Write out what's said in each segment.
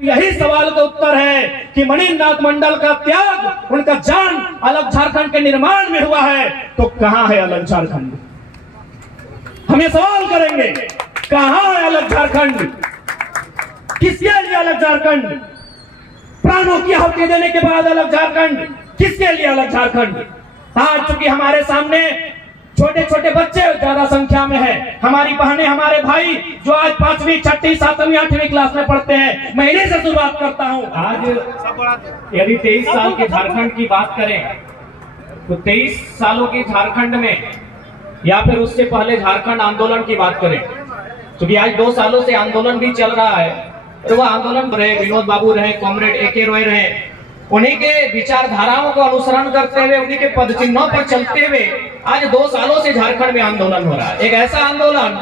यही सवाल का उत्तर है कि मणिनाथ मंडल का त्याग, उनका जान अलग झारखंड के निर्माण में हुआ है, तो कहां है अलग झारखंड? हम ये सवाल करेंगे, कहां है अलग झारखंड? किसके लिए अलग झारखंड? प्राणों की आहुति देने के बाद अलग झारखंड, किसके लिए अलग झारखंड? आज चूंकि हमारे सामने छोटे छोटे बच्चे ज्यादा संख्या में है, हमारी बहनें, हमारे भाई जो आज 5वीं 6वीं 7वीं 8वीं क्लास में पढ़ते हैं, मैं इन्हीं से शुरुआत करता हूं। आज यदि 23 साल के झारखंड की बात करें तो 23 सालों के झारखंड में, या फिर उससे पहले झारखंड आंदोलन की बात करें, क्योंकि आज 2 सालों से आंदोलन भी चल रहा है, और वह आंदोलन रहे विनोद बाबू रहे, कॉमरेड ए.के. रॉय रहे, उन्हीं के विचारधाराओं को अनुसरण करते हुए, उन्हीं के पद चिन्हों पर चलते हुए आज 2 सालों से झारखंड में आंदोलन हो रहा है। एक ऐसा आंदोलन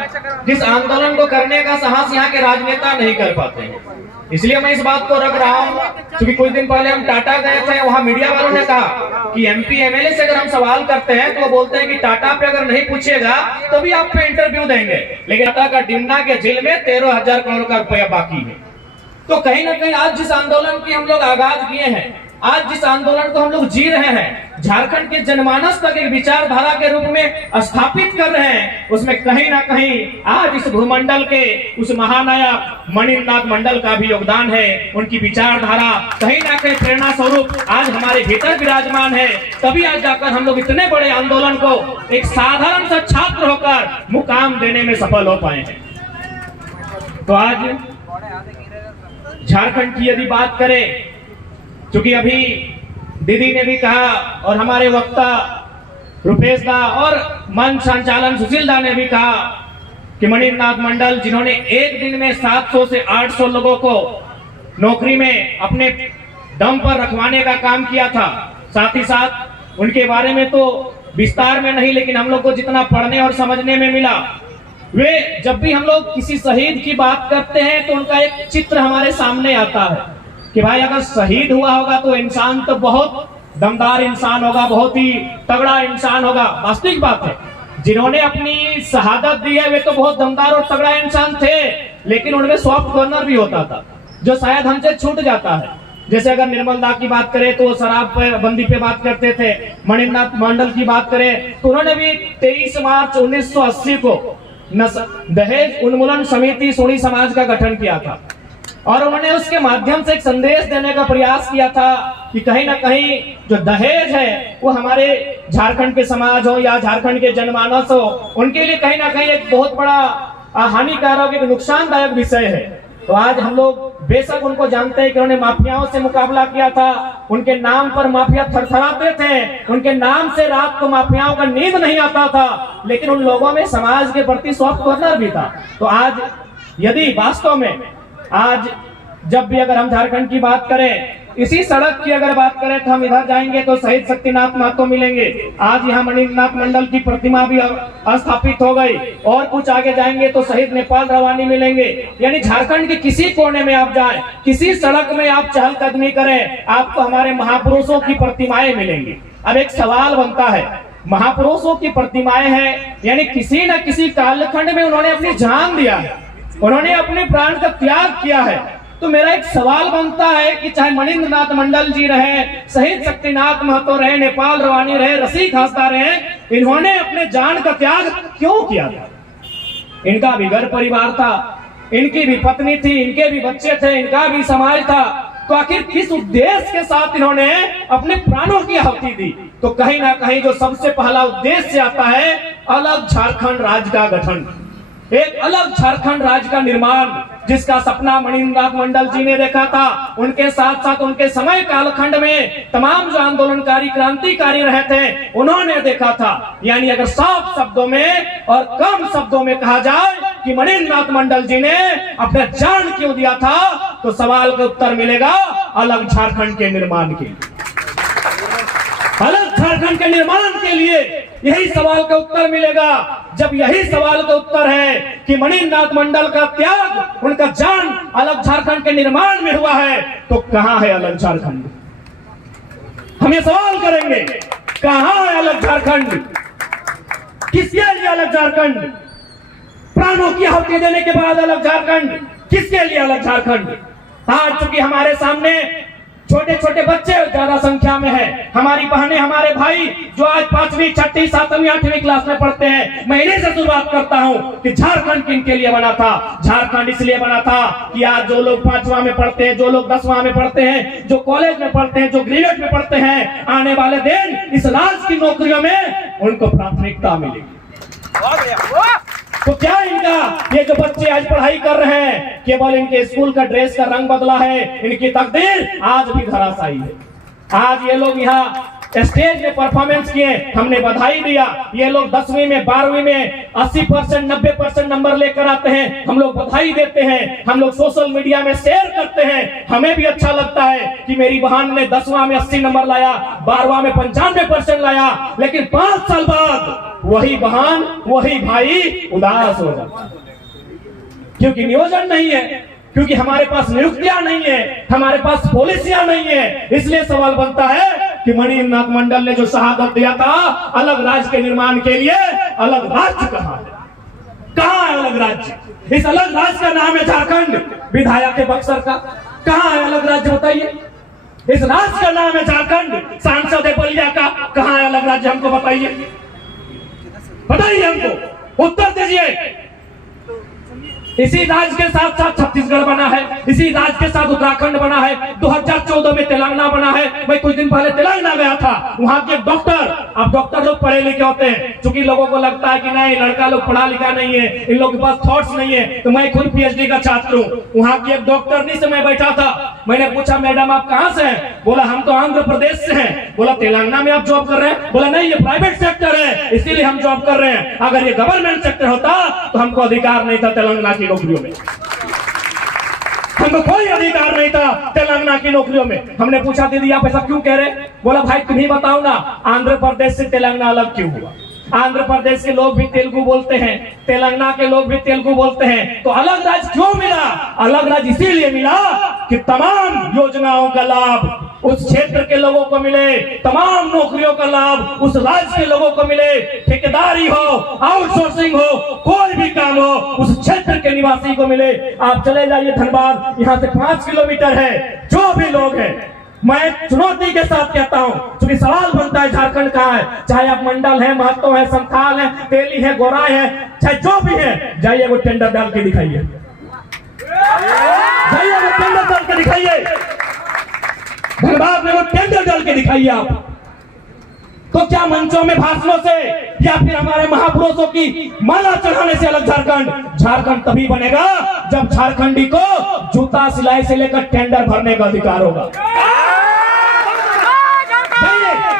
जिस आंदोलन को करने का साहस यहाँ के राजनेता नहीं कर पाते हैं। इसलिए मैं इस बात को रख रहा हूँ, क्योंकि कुछ दिन पहले हम टाटा गए थे, वहां मीडिया वालों ने कहा कि MP MLA से अगर हम सवाल करते हैं तो वो बोलते हैं कि टाटा पे अगर नहीं पूछेगा तो भी आप पे इंटरव्यू देंगे, लेकिन टाटा का डिमना के जेल में 13,000 करोड़ का रुपया बाकी है। तो कहीं ना कहीं आज जिस आंदोलन की हम लोग आगाज किए हैं, आज जिस आंदोलन को हम लोग जी रहे हैं, झारखंड के जनमानस तक एक विचारधारा के रूप में स्थापित कर रहे हैं, उसमें कहीं ना कहीं आज इस भूमंडल के उस महानायक मणिनाथ मंडल का भी योगदान है। उनकी विचारधारा कहीं ना कहीं प्रेरणा स्वरूप आज हमारे भीतर विराजमान है, तभी आज जाकर हम लोग इतने बड़े आंदोलन को एक साधारण सा छात्र होकर मुकाम देने में सफल हो पाए हैं। तो आज झारखंड की यदि बात करें, क्योंकि अभी दीदी ने भी कहा और हमारे वक्ता रुपेश दा और मंच संचालन सुशील दा ने भी कहा कि मणिनाथ मंडल जिन्होंने एक दिन में 700 से 800 लोगों को नौकरी में अपने दम पर रखवाने का काम किया था, साथ ही साथ उनके बारे में तो विस्तार में नहीं, लेकिन हम लोग को जितना पढ़ने और समझने में मिला, वे जब भी हम लोग किसी शहीद की बात करते हैं तो उनका एक चित्र हमारे सामने आता है कि भाई अगर शहीद हुआ होगा तो इंसान तो बहुत दमदार इंसान होगा, बहुत ही तगड़ा इंसान होगा। वास्तविक बात है, जिन्होंने अपनी शहादत दी है वे तो बहुत दमदार और तगड़ा इंसान थे, लेकिन उनमें सॉफ्ट कॉर्नर भी होता था जो शायद हमसे छूट जाता है। जैसे अगर निर्मल दा की बात करें तो शराब पर बंदी पे बात करते थे, मणिनाथ मंडल की बात करें तो उन्होंने भी 23 मार्च 1980 को दहेज उन्मूलन समिति सोनी समाज का गठन किया था, और उन्होंने उसके माध्यम से एक संदेश देने का प्रयास किया था कि कहीं ना कहीं जो दहेज है वो हमारे झारखंड के समाज हो या झारखंड के जनमानस हो, उनके लिए कहीं ना कहीं एक बहुत बड़ा हानिकारक, एक नुकसानदायक विषय है। तो आज हम लोग बेशक उनको जानते हैं कि उन्होंने माफियाओं से मुकाबला किया था, उनके नाम पर माफिया थरथराते थे, उनके नाम से रात को माफियाओं का नींद नहीं आता था, लेकिन उन लोगों में समाज के प्रति सॉफ्ट कॉर्नर भी था। तो आज यदि वास्तव में आज जब भी अगर हम झारखंड की बात करें, इसी सड़क की अगर बात करें तो हम इधर जाएंगे तो शहीद शक्तिनाथ महतो मिलेंगे, आज यहाँ मणिनाथ मंडल की प्रतिमा भी स्थापित हो गई, और कुछ आगे जाएंगे तो शहीद नेपाल रवानी मिलेंगे। यानी झारखंड के किसी कोने में आप जाएं, किसी सड़क में आप चहलकदमी करें, आपको हमारे महापुरुषों की प्रतिमाएं मिलेंगी। अब एक सवाल बनता है, महापुरुषों की प्रतिमाएं हैं, यानी किसी न किसी कालखंड में उन्होंने अपनी जान दिया है, उन्होंने अपने प्राण का त्याग किया है। तो मेरा एक सवाल बनता है कि चाहे मणिनाथ मंडल जी रहे, शहीद शक्तिनाथ महतो रहे, नेपाल रवानी रहे, रसिक हासदा रहे, इन्होंने अपने जान का त्याग क्यों किया था? इनका भी घर परिवार था, इनकी भी पत्नी थी, इनके भी बच्चे थे, इनका भी समाज था, तो आखिर किस उद्देश्य के साथ इन्होंने अपने प्राणों की आहुति दी? तो कहीं ना कहीं जो सबसे पहला उद्देश्य आता है, अलग झारखंड राज्य का गठन, एक अलग झारखंड राज्य का निर्माण, जिसका सपना मणिनाथ मंडल जी ने देखा था। उनके साथ साथ उनके समय कालखंड में तमाम जो आंदोलनकारी क्रांतिकारी रहे थे उन्होंने देखा था। यानी अगर साफ शब्दों में और कम शब्दों में कहा जाए कि मणिनाथ मंडल जी ने अपना जान क्यों दिया था, तो सवाल का उत्तर मिलेगा अलग झारखंड के निर्माण के लिए, अलग झारखंड के निर्माण के लिए यही सवाल का उत्तर मिलेगा। जब यही सवाल का उत्तर है कि मणिनाथ मंडल का त्याग, उनका जान अलग झारखंड के निर्माण में हुआ है, तो कहां है अलग झारखंड? हम ये सवाल करेंगे, कहां है अलग झारखंड? किसके लिए अलग झारखंड? प्राणों की आहुति देने के बाद अलग झारखंड, किसके लिए अलग झारखंड? आज चूंकि हमारे सामने छोटे छोटे बच्चे ज्यादा संख्या में है, हमारी बहनें, हमारे भाई जो आज 5वीं 6वीं 7वीं 8वीं क्लास में पढ़ते हैं, मैं इन्हीं से शुरुआत करता हूं कि झारखंड किनके लिए बना था। झारखंड इसलिए बना था कि आज जो लोग 5वां में पढ़ते हैं, जो लोग 10वां में पढ़ते हैं, जो कॉलेज में पढ़ते हैं, जो ग्रेजुएट में पढ़ते हैं, आने वाले दिन इस राज्य की नौकरियों में उनको प्राथमिकता मिलेगी। तो क्या इनका ये जो बच्चे आज पढ़ाई कर रहे हैं, केवल इनके स्कूल का ड्रेस का रंग बदला है, इनकी तकदीर आज भी धराशायी है। आज ये लोग यहाँ स्टेज में परफॉर्मेंस किए, हमने बधाई दिया। ये लोग 10वीं में 12वीं में 80% 90% नंबर लेकर आते हैं, हम लोग बधाई देते हैं, हम लोग सोशल मीडिया में शेयर करते हैं। हमें भी अच्छा लगता है कि मेरी बहन ने 10वां में 80 नंबर लाया, 12वां में 95% लाया। लेकिन 5 साल बाद वही बहन, वही भाई उदास हो जाता, क्योंकि नियोजन नहीं है, क्योंकि हमारे पास नियुक्तियां नहीं है, हमारे पास पॉलिसियां नहीं है। इसलिए सवाल बनता है कि मणिनाथ मंडल ने जो शहादत दिया था अलग राज्य के निर्माण के लिए, अलग राज्य कहां है? कहां है अलग राज्य? इस अलग राज्य का नाम है झारखंड। विधायक है बक्सर का, कहां है अलग राज्य बताइए? इस राज्य का नाम है झारखंड। सांसद है बलिया का, कहां है अलग राज्य? हमको बताइए, बताइए हमको, उत्तर दीजिए। इसी राज्य के साथ साथ छत्तीसगढ़ बना है, इसी राज्य के साथ उत्तराखंड बना है, 2014 में तेलंगाना बना है। मैं कुछ दिन पहले तेलंगाना गया था, वहां के डॉक्टर, अब डॉक्टर लोग पढ़े लिखे होते हैं, क्योंकि लोगों को लगता है कि नहीं लड़का लोग पढ़ा लिखा नहीं है, इन लोगों के पास थॉट्स नहीं है। तो मैं खुद PhD का छात्र हूँ। वहां की एक डॉक्टरनी से मैं बैठा था, मैंने पूछा मैडम आप कहाँ से हैं? बोला हम तो आंध्र प्रदेश से हैं। बोला तेलंगाना में आप जॉब कर रहे हैं? बोला नहीं ये प्राइवेट सेक्टर है, इसीलिए हम जॉब कर रहे हैं। अगर ये गवर्नमेंट सेक्टर होता तो हमको अधिकार नहीं था तेलंगाना की नौकरियों में, हमको कोई अधिकार नहीं था तेलंगाना की नौकरियों में। हमने पूछा दीदी आप ऐसा क्यों कह रहे? बोला भाई तुम ही बताओ ना, आंध्र प्रदेश से तेलंगाना अलग क्यों हुआ? आंध्र प्रदेश के लोग भी तेलुगु बोलते हैं, तेलंगाना के लोग भी तेलुगु बोलते हैं, तो अलग राज्य क्यों मिला? अलग राज्य इसीलिए मिला कि तमाम योजनाओं का लाभ उस क्षेत्र के लोगों को मिले, तमाम नौकरियों का लाभ उस राज्य के लोगों को मिले। ठेकेदारी हो, आउटसोर्सिंग हो, कोई भी काम हो उस क्षेत्र के निवासी को मिले। आप चले जाइए धनबाद, यहाँ से 5 किलोमीटर है। जो भी लोग हैं, मैं चुनौती के साथ कहता हूं, क्योंकि सवाल बनता है झारखंड कहाँ है? चाहे आप मंडल है, महतो है, संथाल है, तेली है, गोराई है, चाहे जो भी है, जाइए वो टेंडर डाल के दिखाइए, जाइए वो टेंडर डाल के दिखाइए, धनबाद में वो टेंडर डाल के दिखाइए आप। तो क्या मंचों में भाषणों से या फिर हमारे महापुरुषों की माला चढ़ाने से अलग झारखंड? झारखंड तभी बनेगा जब झारखंडी को जूता सिलाई से लेकर टेंडर भरने का अधिकार होगा।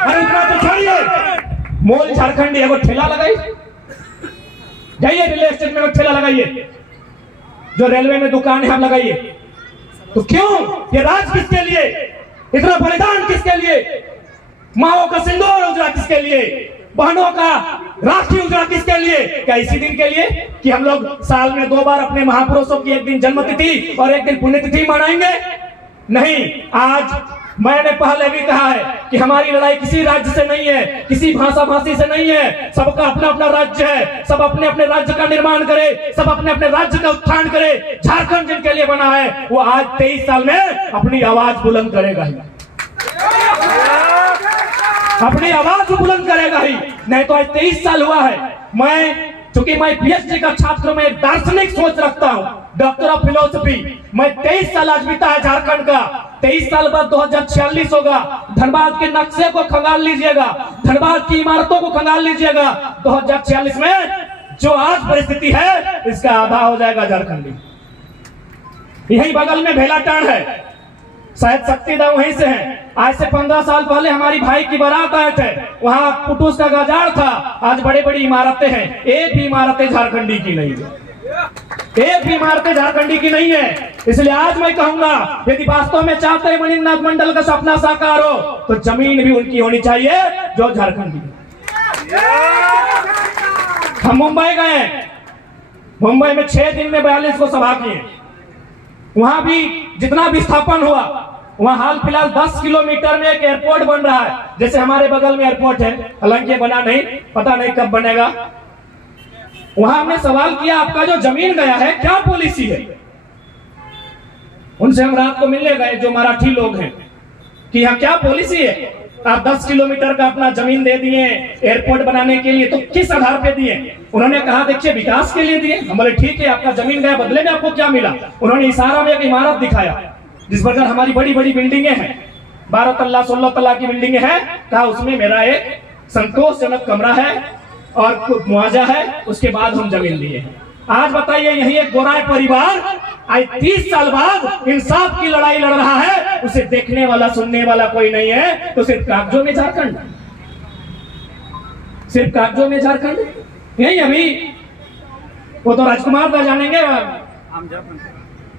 अरे इतना तो छोड़िए, मोल झारखंडी है वो ठेला लगाई, जाइए रियल एस्टेट में वो ठेला लगाइए, जो रेलवे में दुकान है आप लगाइए। तो क्यों ये राज किसके लिए? इतना बलिदान किसके लिए? माओ का सिंदूर उजड़ा किसके लिए? बहनों का राखी उजड़ा किसके लिए? क्या इसी दिन के लिए कि हम लोग साल में 2 बार अपने महापुरुषों की एक दिन जन्मतिथि और एक दिन पुण्यतिथि मनाएंगे? नहीं। आज मैंने पहले भी कहा है कि हमारी लड़ाई किसी राज्य से नहीं है, किसी भाषा भाषी से नहीं है। सबका अपना अपना राज्य है, सब अपने अपने राज्य का निर्माण करे, सब अपने अपने राज्य का उत्थान करे। झारखंड जिनके लिए बना है वो आज 23 साल में अपनी आवाज बुलंद करेगा ही, अपनी आवाज बुलंद करेगा ही। नहीं तो आज 23 साल हुआ है। मैं चूंकि मैं PhD का छात्र, मैं दार्शनिक सोच रखता हूं, डॉक्टर ऑफ फिलोसफी। मैं 23 साल आज बीता है झारखंड का। 23 साल बाद 2046 होगा। धनबाद के नक्शे को खंगाल लीजिएगा, धनबाद की इमारतों को खंगाल लीजिएगा। 2046 में जो आज परिस्थिति है इसका आधा हो जाएगा झारखंडी। यही बगल में भेलाटांड है, शायद शक्तिदा वहीं से है। आज से 15 साल पहले हमारी भाई की बारात आए थे, वहां पुटूस का बाजार था। आज बड़ी बड़ी इमारतें हैं, एक भी इमारतें झारखंडी की नहीं है, एक भी इमारतें झारखंडी की नहीं है। इसलिए आज मैं कहूंगा यदि वास्तव में चाहते हैं मणिनाथ मंडल का सपना साकार हो तो जमीन भी उनकी होनी चाहिए जो झारखंडी। हम मुंबई गए, मुंबई में 6 दिन में 42 को सभा किए। वहां भी जितना विस्थापन हुआ, वहां हाल फिलहाल 10 किलोमीटर में एक एयरपोर्ट बन रहा है। जैसे हमारे बगल में एयरपोर्ट है, हालांकि बना नहीं, पता नहीं कब बनेगा। वहां हमने सवाल किया आपका जो जमीन गया है क्या पॉलिसी है? उनसे हम रात को मिलने गए, जो मराठी लोग हैं, कि यहाँ क्या पॉलिसी है, आप 10 किलोमीटर का अपना जमीन दे दिए एयरपोर्ट बनाने के लिए, तो किस आधार पे दिए? उन्होंने कहा देखिए विकास के लिए दिए। हम बोले ठीक है, आपका जमीन गया, बदले में आपको क्या मिला? उन्होंने इशारा में एक इमारत दिखाया जिस प्रकार हमारी बड़ी बड़ी बिल्डिंगें हैं, 12 तल्ला 16 तल्ला की बिल्डिंगें हैं, कहा उसमें मेरा एक संतोषजनक कमरा है और मुआवजा है, उसके बाद हम जमीन लिए हैं। आज बताइए, यही एक गोराई परिवार आज 30 साल बाद इंसाफ की लड़ाई लड़ रहा है, उसे देखने वाला सुनने वाला कोई नहीं है, तो सिर्फ कागजों में झारखंड, सिर्फ कागजों में झारखंड। यही अभी वो तो राजकुमार दा जानेंगे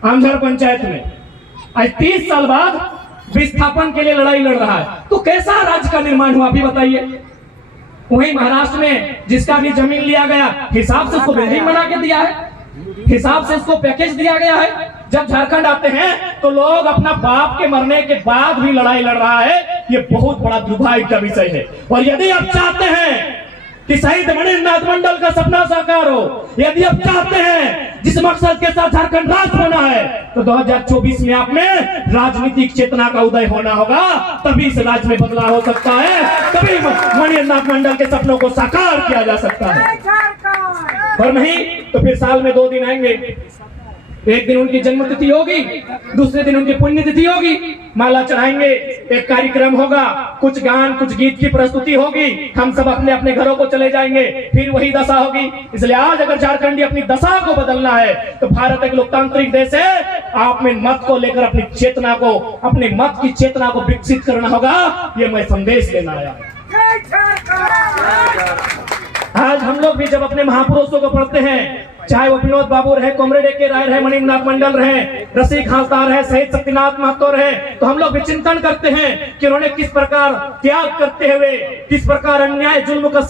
आमझर पंचायत में आज 30 साल बाद विस्थापन के लिए लड़ाई लड़ रहा है। तो कैसा राज्य का निर्माण हुआ अभी बताइए? वहीं महाराष्ट्र में जिसका भी जमीन लिया गया, हिसाब से उसको बिल्डिंग बना के दिया है, हिसाब से उसको पैकेज दिया गया है। जब झारखंड आते हैं तो लोग अपना बाप के मरने के बाद भी लड़ाई लड़ रहा है, ये बहुत बड़ा दुर्भाग्य का विषय है। और यदि आप चाहते हैं कि शहीद मणिनाथ मंडल का सपना साकार हो, यदि आप चाहते हैं जिस मकसद के साथ झारखंड राज्य बना है, तो 2024 में आप में राजनीतिक चेतना का उदय होना होगा, तभी इस राज्य में बदलाव हो सकता है, तभी मणिनाथ मंडल के सपनों को साकार किया जा सकता है। और नहीं तो फिर साल में 2 दिन आएंगे, एक दिन उनकी जन्मतिथि होगी, दूसरे दिन उनकी पुण्यतिथि होगी, माला चढ़ाएंगे, एक कार्यक्रम होगा, कुछ गान कुछ गीत की प्रस्तुति होगी, हम सब अपने अपने घरों को चले जाएंगे, फिर वही दशा होगी। इसलिए आज अगर झारखंडी अपनी दशा को बदलना है तो भारत एक लोकतांत्रिक देश है, आप में मत को लेकर अपनी चेतना को, अपने मत की चेतना को विकसित करना होगा, ये मैं संदेश देना आया। आज हम लोग भी जब अपने महापुरुषों को पढ़ते हैं, चाहे वो विनोद बाबू रहे, कॉमरेड ए.के. राय रहे, मणिनाथ मंडल रहे, रसिक हांसदा रहे, शहीद शक्तिनाथ महतो रहे, तो हम लोग भी चिंतन करते हैं कि उन्होंने किस प्रकार त्याग करते हुए, किस प्रकार अन्याय जुल्म का